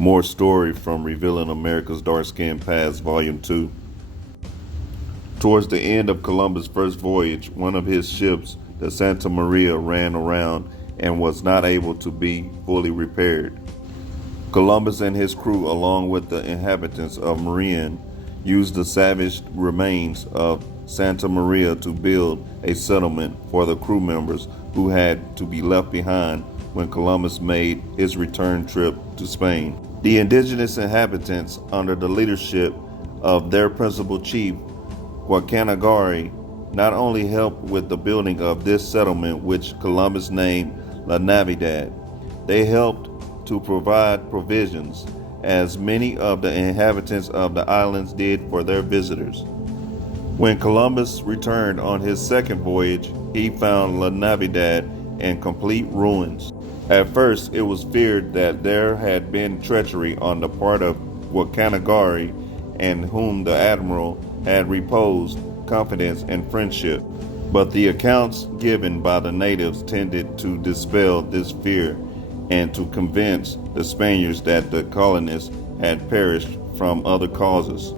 More story from Revealing America's Dark-Skinned Past, Vol.2. Towards the end of Columbus' first voyage, one of his ships, the Santa Maria, ran around and was not able to be fully repaired. Columbus and his crew, along with the inhabitants of Marin, used the savaged remains of Santa Maria to build a settlement for the crew members who had to be left behind when Columbus made his return trip to Spain. The indigenous inhabitants, under the leadership of their principal chief, Guacanagari, not only helped with the building of this settlement, which Columbus named La Navidad, they helped to provide provisions, as many of the inhabitants of the islands did for their visitors. When Columbus returned on his second voyage, he found La Navidad in complete ruins. At first, it was feared that there had been treachery on the part of Guacanagari, in whom the admiral had reposed confidence and friendship. But the accounts given by the natives tended to dispel this fear and to convince the Spaniards that the colonists had perished from other causes.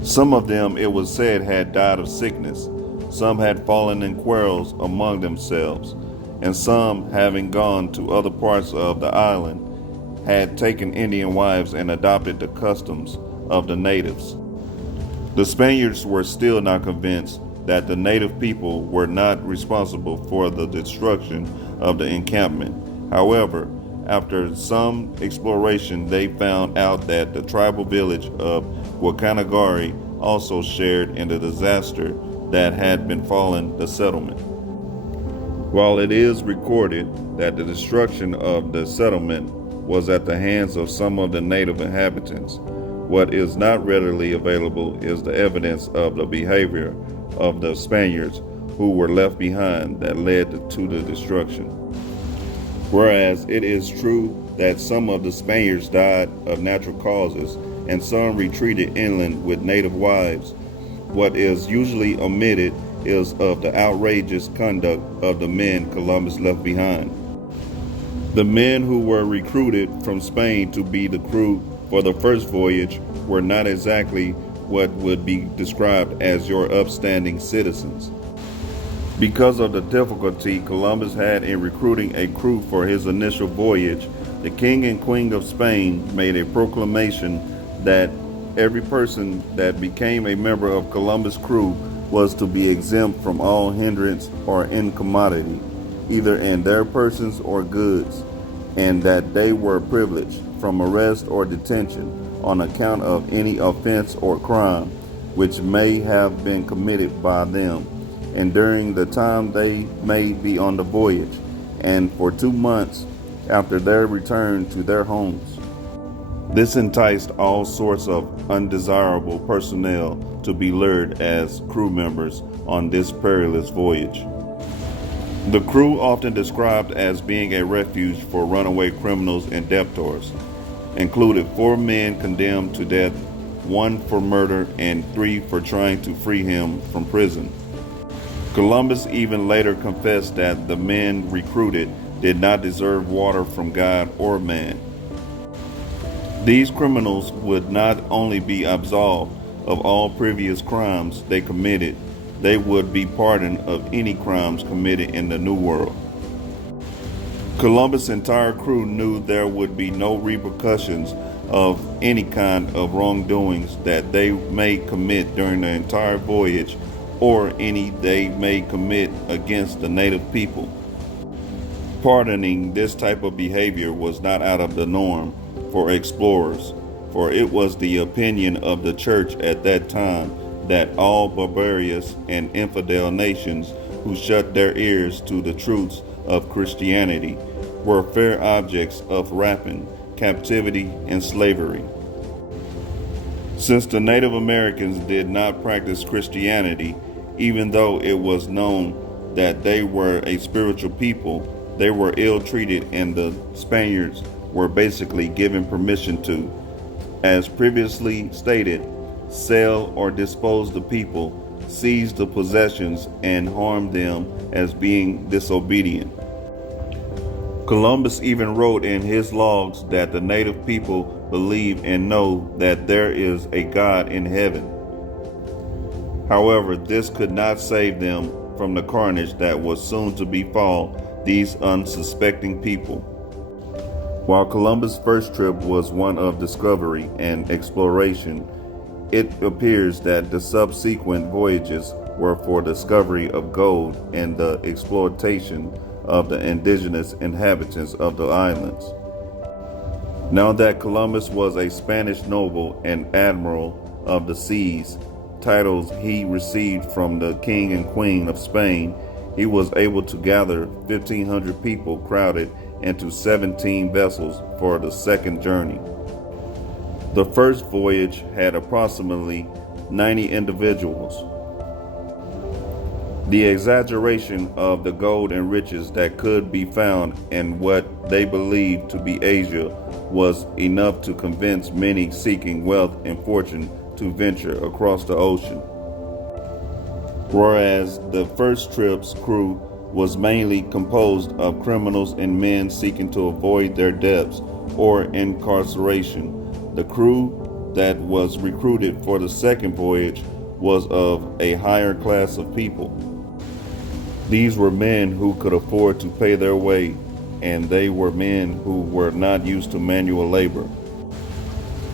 Some of them, it was said, had died of sickness. Some had fallen in quarrels among themselves, and some, having gone to other parts of the island, had taken Indian wives and adopted the customs of the natives. The Spaniards were still not convinced that the native people were not responsible for the destruction of the encampment. However, after some exploration, they found out that the tribal village of Guacanagari also shared in the disaster that had befallen the settlement. While it is recorded that the destruction of the settlement was at the hands of some of the native inhabitants, what is not readily available is the evidence of the behavior of the Spaniards who were left behind that led to the destruction. Whereas it is true that some of the Spaniards died of natural causes and some retreated inland with native wives, what is usually omitted is of the outrageous conduct of the men Columbus left behind. The men who were recruited from Spain to be the crew for the first voyage were not exactly what would be described as your upstanding citizens. Because of the difficulty Columbus had in recruiting a crew for his initial voyage, the King and Queen of Spain made a proclamation that every person that became a member of Columbus' crew was to be exempt from all hindrance or incommodity, either in their persons or goods, and that they were privileged from arrest or detention on account of any offense or crime which may have been committed by them, and during the time they may be on the voyage, and for 2 months after their return to their homes. This enticed all sorts of undesirable personnel to be lured as crew members on this perilous voyage. The crew, often described as being a refuge for runaway criminals and debtors, included 4 men condemned to death, 1 for murder, and 3 for trying to free him from prison. Columbus even later confessed that the men recruited did not deserve water from God or man. These criminals would not only be absolved of all previous crimes they committed, they would be pardoned of any crimes committed in the New World. Columbus' entire crew knew there would be no repercussions of any kind of wrongdoings that they may commit during the entire voyage, or any they may commit against the native people. Pardoning this type of behavior was not out of the norm for explorers, for it was the opinion of the church at that time that all barbarous and infidel nations who shut their ears to the truths of Christianity were fair objects of rapine, captivity, and slavery. Since the Native Americans did not practice Christianity, even though it was known that they were a spiritual people, they were ill-treated, and the Spaniards were basically given permission to, as previously stated, sell or dispose the people, seize the possessions, and harm them as being disobedient. Columbus even wrote in his logs that the native people believe and know that there is a God in heaven. However, this could not save them from the carnage that was soon to befall these unsuspecting people. While Columbus' first trip was one of discovery and exploration, it appears that the subsequent voyages were for discovery of gold and the exploitation of the indigenous inhabitants of the islands. Now that Columbus was a Spanish noble and admiral of the seas, titles he received from the king and queen of Spain, he was able to gather 1,500 people crowded into 17 vessels for the second journey. The first voyage had approximately 90 individuals. The exaggeration of the gold and riches that could be found in what they believed to be Asia was enough to convince many seeking wealth and fortune to venture across the ocean. Whereas the first trip's crew was mainly composed of criminals and men seeking to avoid their debts or incarceration, the crew that was recruited for the second voyage was of a higher class of people. These were men who could afford to pay their way, and they were men who were not used to manual labor.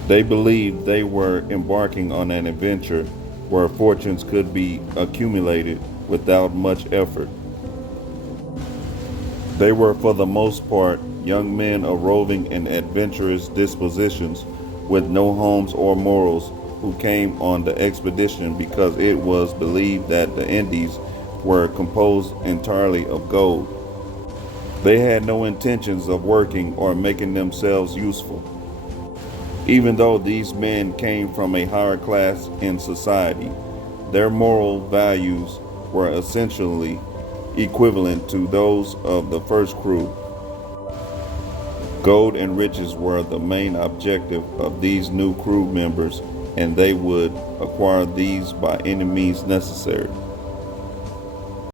They believed they were embarking on an adventure where fortunes could be accumulated without much effort. They were, for the most part, young men of roving and adventurous dispositions with no homes or morals, who came on the expedition because it was believed that the Indies were composed entirely of gold. They had no intentions of working or making themselves useful. Even though these men came from a higher class in society, their moral values were essentially equivalent to those of the first crew. Gold and riches were the main objective of these new crew members, and they would acquire these by any means necessary.